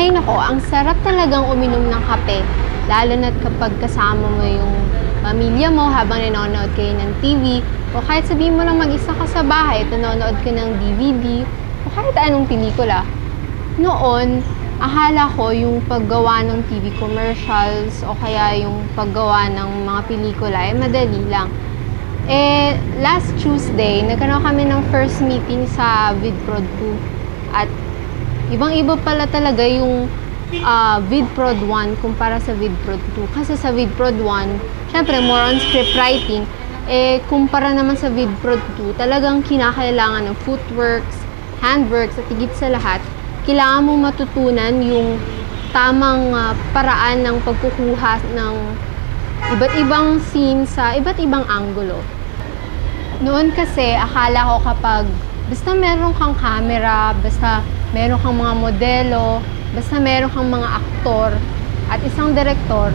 Ay nako, ang sarap talagang uminom ng kape. Lalo na't kapag kasama mo yung pamilya mo habang nanonood kayo ng TV o kahit sabihin mo lang mag-isa ka sa bahay at nanonood ka ng DVD o kahit anong pelikula. Noon, akala ko yung paggawa ng TV commercials o kaya yung paggawa ng mga pelikula ay madali lang. Last Tuesday, nagkaroon kami ng first meeting sa VidProd 2 at ibang-iba pala talaga yung VidProd 1 kumpara sa VidProd 2. Kasi sa VidProd 1, syempre more on script writing. Kumpara naman sa VidProd 2, talagang kinakailangan ng footworks, handworks, at higit sa lahat, kailangan mo matutunan yung tamang paraan ng pagkukuha ng iba't ibang scene sa iba't ibang anggulo. Noon kasi, akala ko kapag basta meron kang camera, basta meron kang mga modelo, basta meron kang mga aktor at isang direktor,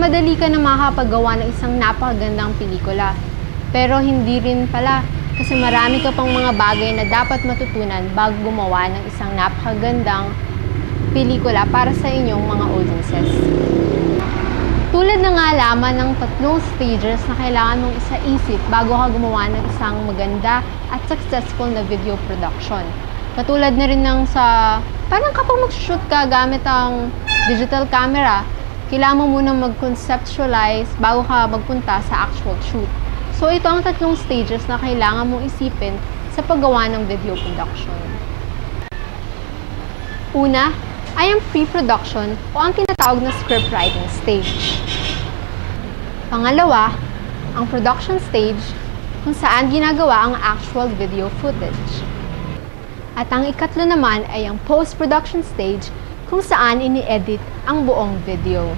madali ka na makakapagawa ng isang napakagandang pelikula. Pero hindi rin pala, kasi marami ka pang mga bagay na dapat matutunan bago gumawa ng isang napakagandang pelikula para sa inyong mga audiences. Tulad na nga laman ng 3 stages na kailangan mong isa-isip bago ka gumawa ng isang maganda at successful na video production. Katulad na rin ng parang kapag mag-shoot ka gamit ang digital camera, kailangan mo muna mag-conceptualize bago ka magpunta sa actual shoot. So ito ang 3 stages na kailangan mong isipin sa paggawa ng video production. Una, ay ang pre-production o ang tinatawag na script writing stage. Pangalawa, ang production stage kung saan ginagawa ang actual video footage. At ang ikatlo naman ay ang post-production stage kung saan ini-edit ang buong video.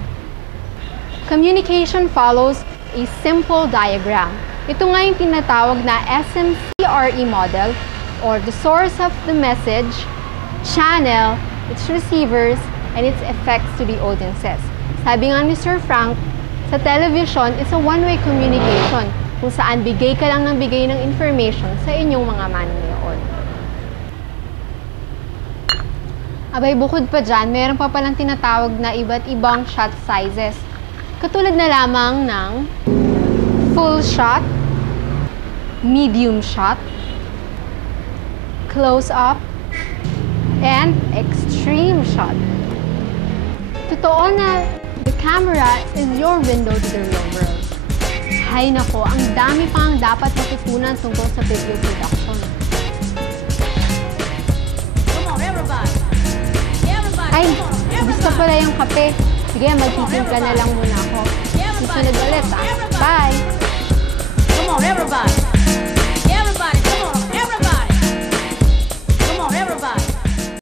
Communication follows a simple diagram. Ito nga yung tinatawag na SMCRE model or the source of the message, channel, its receivers, and its effects to the audiences. Sabi nga ni Sir Frank, sa television, it's a one-way communication kung saan bigay ka lang ng bigay ng information sa inyong mga manonood. Abay, bukod pa dyan, meron pa palang tinatawag na iba't ibang shot sizes. Katulad na lamang ng full shot, medium shot, close-up, and extreme shot. Totoo na the camera is your window to the real world. Hay nako, ang dami pang dapat matutunan tungkol sa video production. Ay, gusto pala yung kape. Sige, magtitimpla na lang muna ako. Susunod ulit, Bye! Come on, everybody!